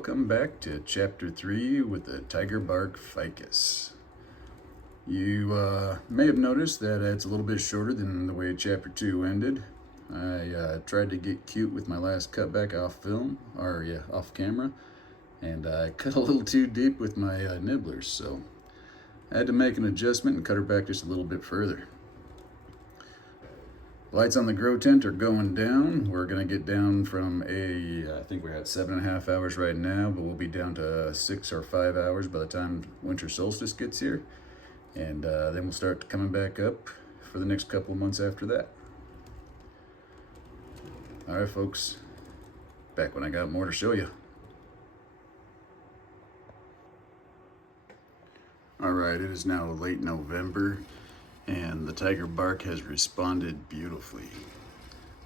welcome back to Chapter 3 with the Tiger Bark Ficus. You may have noticed that it's a little bit shorter than the way Chapter 2 ended. I tried to get cute with my last cutback off film, or off camera, and I cut a little too deep with my nibblers, so I had to make an adjustment and cut her back just a little bit further. Lights on the grow tent are going down. We're gonna get down from I think we're at 7.5 hours right now, but we'll be down to 6 or 5 hours by the time winter solstice gets here. And then we'll start coming back up for the next couple of months after that. All right, folks, back when I got more to show you. All right, it is now late November, and the tiger bark has responded beautifully.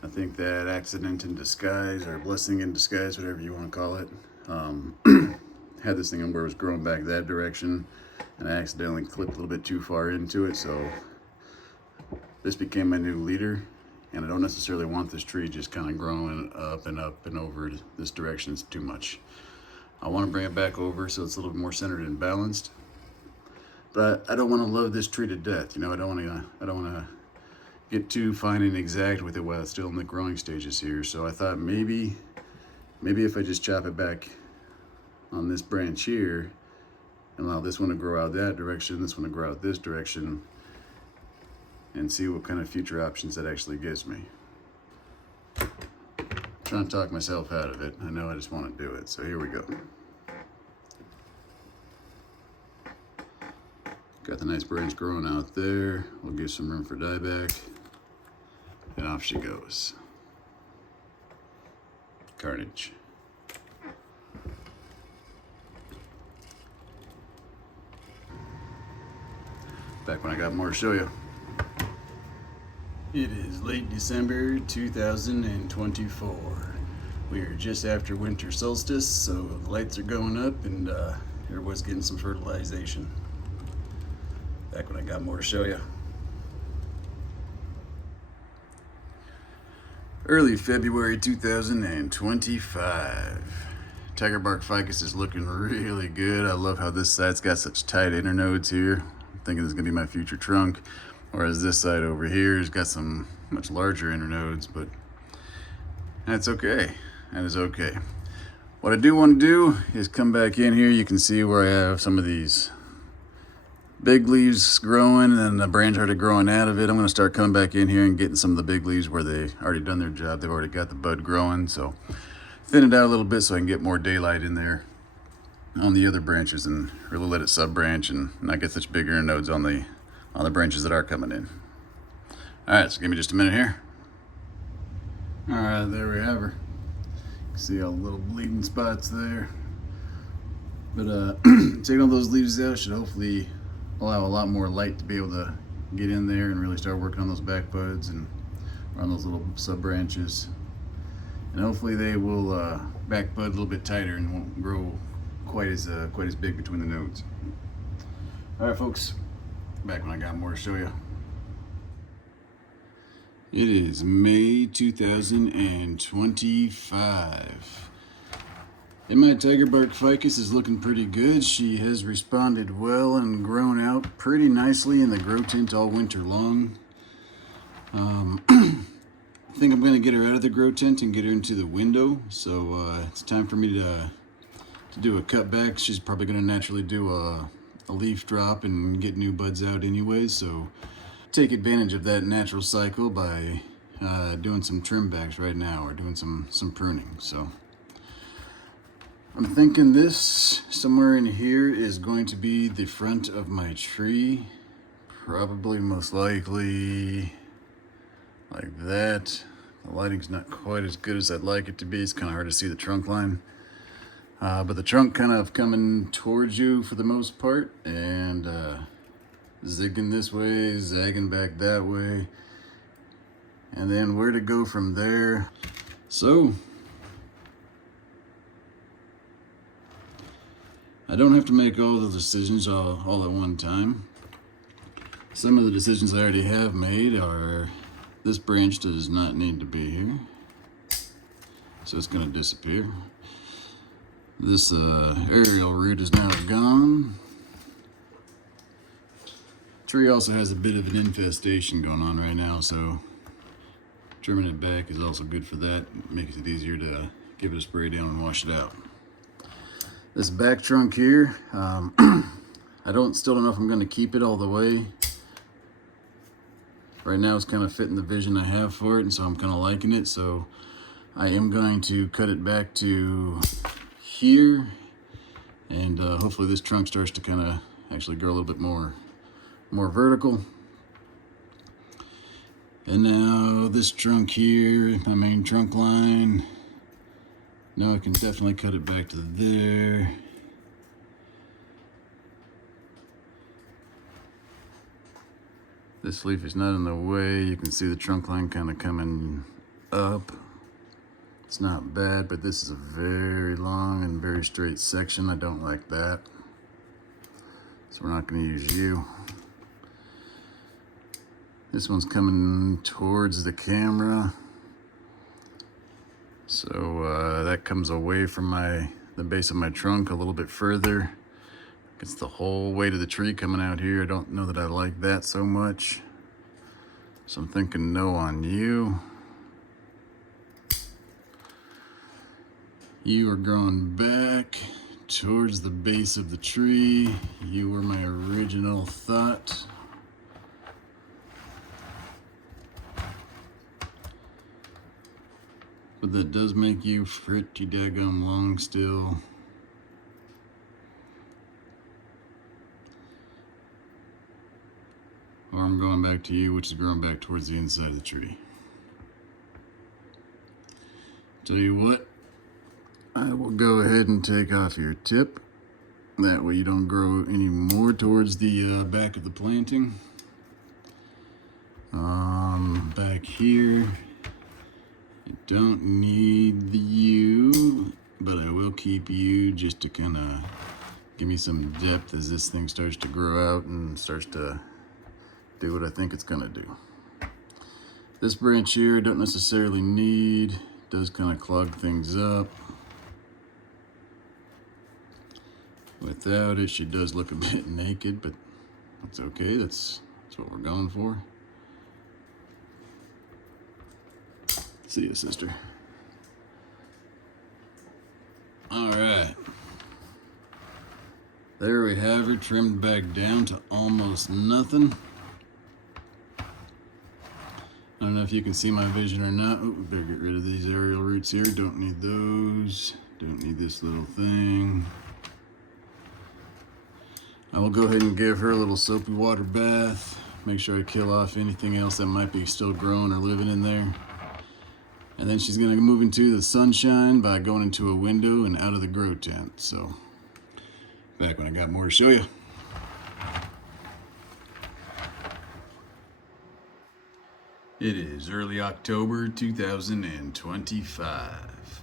I think that accident in disguise, or blessing in disguise, whatever you want to call it, had this thing on where it was growing back that direction, and I accidentally clipped a little bit too far into it, so this became my new leader. And I don't necessarily want this tree just kind of growing up and over this direction. It's too much. I want to bring it back over so it's a little bit more centered and balanced. But I don't want to love this tree to death. You know, I don't want to get too fine and exact with it while it's still in the growing stages here. So I thought maybe if I just chop it back on this branch here and allow this one to grow out that direction, this one to grow out this direction, and see what kind of future options that actually gives me. I'm trying to talk myself out of it. I know I just want to do it, so here we go. Got the nice branch growing out there. We'll give some room for dieback, and off she goes. Carnage. Back when I got more to show you. It is late December 2024. We are just after winter solstice, so the lights are going up and everybody's getting some fertilization. Back when I got more to show you. Early February 2025. Tiger Bark Ficus is looking really good. I love how this side's got such tight internodes here. I'm thinking this is gonna be my future trunk. Whereas this side over here has got some much larger internodes, but that's okay. That is okay. What I do want to do is come back in here. You can see where I have some of these big leaves growing and the branch already growing out of it. I'm going to start coming back in here and getting some of the big leaves where they've already done their job. They've already got the bud growing, so thin it out a little bit so I can get more daylight in there on the other branches and really let it sub-branch and not get such big internodes on the branches that are coming in. All right, so give me just a minute here. All right, there we have her. You can see all the little bleeding spots there. But taking all those leaves out should hopefully allow a lot more light to be able to get in there and really start working on those back buds and on those little sub branches. And hopefully they will back bud a little bit tighter and won't grow quite as big between the nodes. All right, folks. Back when I got more to show you. It is May 2025. And my Tiger Bark Ficus is looking pretty good. She has responded well and grown out pretty nicely in the grow tent all winter long. I think I'm going to get her out of the grow tent and get her into the window. So it's time for me to do a cutback. She's probably going to naturally do a leaf drop and get new buds out anyway, so take advantage of that natural cycle by doing some trim backs right now, or doing some pruning. So I'm thinking this somewhere in here is going to be the front of my tree, probably most likely like that. The lighting's not quite as good as I'd like it to be. It's kind of hard to see the trunk line. But the trunk kind of coming towards you for the most part, and zigging this way, zagging back that way, and then where to go from there. So I don't have to make all the decisions all at one time. Some of the decisions I already have made are this branch does not need to be here, so it's going to disappear. This aerial root is now gone. Tree also has a bit of an infestation going on right now, so trimming it back is also good for that. It makes it easier to give it a spray down and wash it out. This back trunk here, I still don't know if I'm going to keep it all the way. Right now it's kind of fitting the vision I have for it, and so I'm kind of liking it. So I am going to cut it back to here, and hopefully this trunk starts to kind of actually grow a little bit more vertical. And now this trunk here, my main trunk line, now I can definitely cut it back to there. This leaf is not in the way. You can see the trunk line kind of coming up. It's not bad, but this is a very long and very straight section. I don't like that. So we're not going to use you. This one's coming towards the camera. So that comes away from the base of my trunk a little bit further. It's the whole weight of the tree coming out here. I don't know that I like that so much. So I'm thinking no on you. You are growing back towards the base of the tree. You were my original thought. But that does make you pretty daggum long still. Or I'm going back to you, which is growing back towards the inside of the tree. Tell you what, I will go ahead and take off your tip. That way you don't grow any more towards the back of the planting. Back here, I don't need the you, but I will keep you just to kind of give me some depth as this thing starts to grow out and starts to do what I think it's gonna do. This branch here I don't necessarily need. It does kind of clog things up. Without it, she does look a bit naked, but that's okay. That's what we're going for. See ya, sister. All right. There we have her, trimmed back down to almost nothing. I don't know if you can see my vision or not. Oh, we better get rid of these aerial roots here. Don't need those. Don't need this little thing. I will go ahead and give her a little soapy water bath. Make sure I kill off anything else that might be still growing or living in there. And then she's gonna move into the sunshine by going into a window and out of the grow tent. So, back when I got more to show you. It is early October 2025.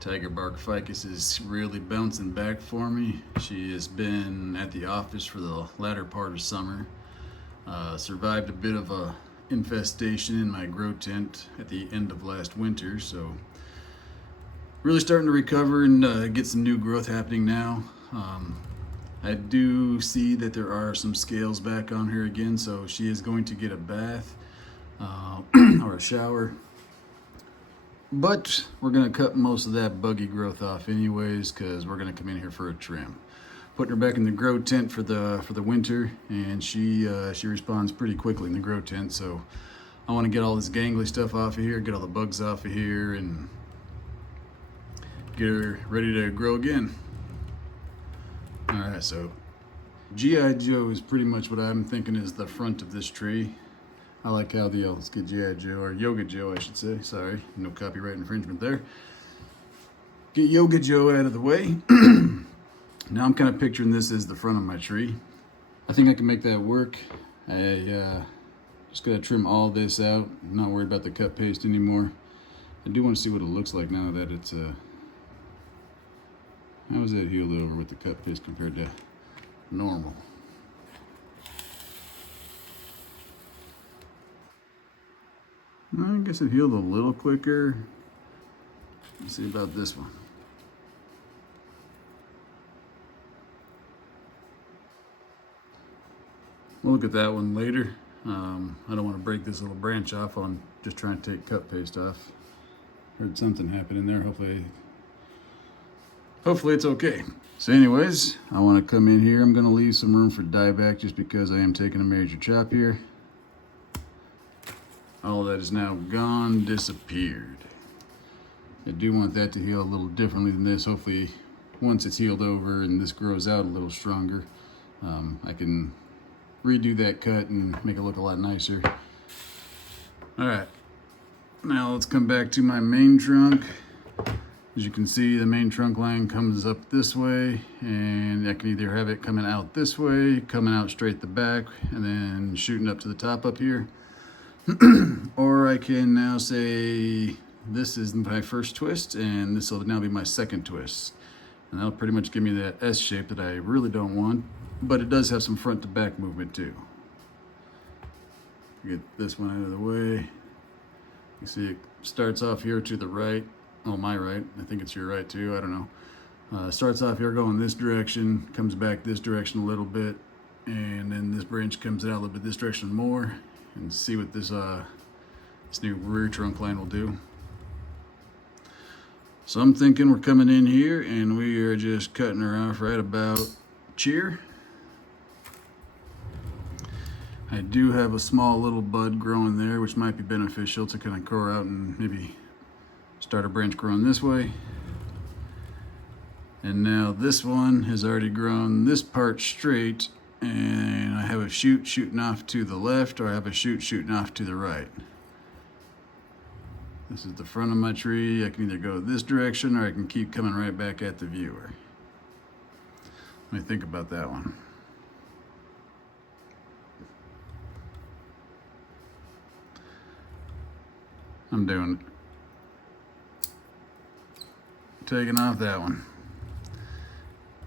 Tiger Bark Ficus is really bouncing back for me. She has been at the office for the latter part of summer. Survived a bit of a infestation in my grow tent at the end of last winter, so really starting to recover and get some new growth happening now. I do see that there are some scales back on her again, so she is going to get a bath or a shower. But we're going to cut most of that buggy growth off anyways, because we're going to come in here for a trim. Putting her back in the grow tent for the winter, and she responds pretty quickly in the grow tent. So I want to get all this gangly stuff off of here, get all the bugs off of here, and get her ready to grow again. All right, so G.I. Joe is pretty much what I'm thinking is the front of this tree. I like how let's get G.I. Joe, or Yoga Joe I should say, sorry, no copyright infringement there. Get Yoga Joe out of the way. Now I'm kind of picturing this as the front of my tree. I think I can make that work. I just gotta trim all this out. I'm not worried about the cut paste anymore. I do want to see what it looks like now that it's how is that healed over with the cut paste compared to normal? I guess it healed a little quicker. Let's see about this one. We'll look at that one later. I don't want to break this little branch off. I'm just trying to take cut paste off. Heard something happen in there. Hopefully it's okay. So anyways, I want to come in here. I'm going to leave some room for dieback just because I am taking a major chop here. All that is now gone, disappeared. I do want that to heal a little differently than this. Hopefully once it's healed over and this grows out a little stronger, I can redo that cut and make it look a lot nicer. All right, now let's come back to my main trunk. As you can see, the main trunk line comes up this way, and I can either have it coming out this way, coming out straight the back, and then shooting up to the top up here. Or I can now say this is my first twist, and this will now be my second twist. And that'll pretty much give me that S shape that I really don't want, but it does have some front to back movement too. Get this one out of the way. You see it starts off here to the right. Oh, my right. I think it's your right too. I don't know. Starts off here going this direction, comes back this direction a little bit, and then this branch comes out a little bit this direction more. And see what this new rear trunk line will do. So I'm thinking we're coming in here and we are just cutting her off right about here. I do have a small little bud growing there, which might be beneficial to kind of grow out and maybe start a branch growing this way. And now this one has already grown this part straight, and I have a shoot shooting off to the left, or I have a shoot shooting off to the right. This is the front of my tree. I can either go this direction or I can keep coming right back at the viewer. Let me think about that one. I'm doing it. Taking off that one.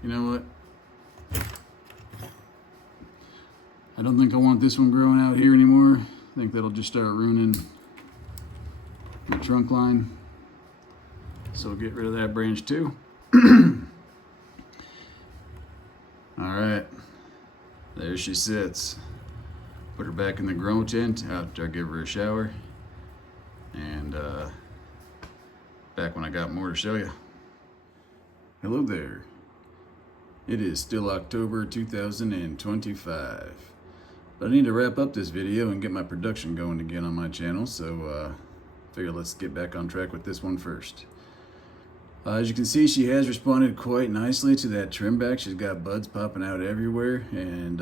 You know what? I don't think I want this one growing out here anymore. I think that'll just start ruining the trunk line. So we'll get rid of that branch too. All right, there she sits. Put her back in the grow tent after I give her a shower. And back when I got more to show you. Hello there. It is still October 2025. But I need to wrap up this video and get my production going again on my channel, so figure let's get back on track with this one first. As you can see, she has responded quite nicely to that trim back. She's got buds popping out everywhere, and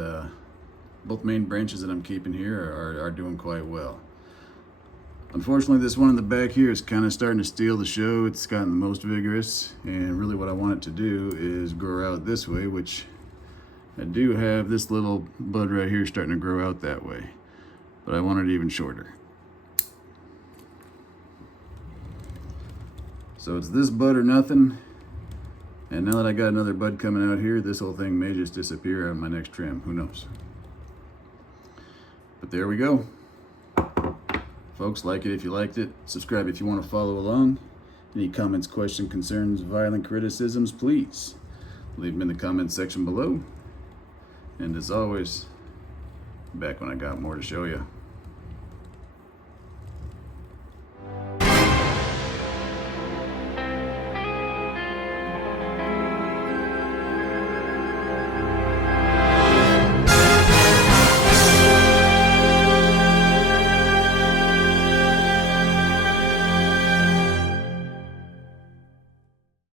both main branches that I'm keeping here are doing quite well. Unfortunately, this one in the back here is kind of starting to steal the show. It's gotten the most vigorous, and really what I want it to do is grow out this way, which I do have this little bud right here starting to grow out that way, but I want it even shorter. So it's this bud or nothing, and now that I got another bud coming out here, this whole thing may just disappear on my next trim. Who knows? But there we go. Folks, like it if you liked it. Subscribe if you want to follow along. Any comments, questions, concerns, violent criticisms, please leave them in the comments section below. And as always, back when I got more to show you.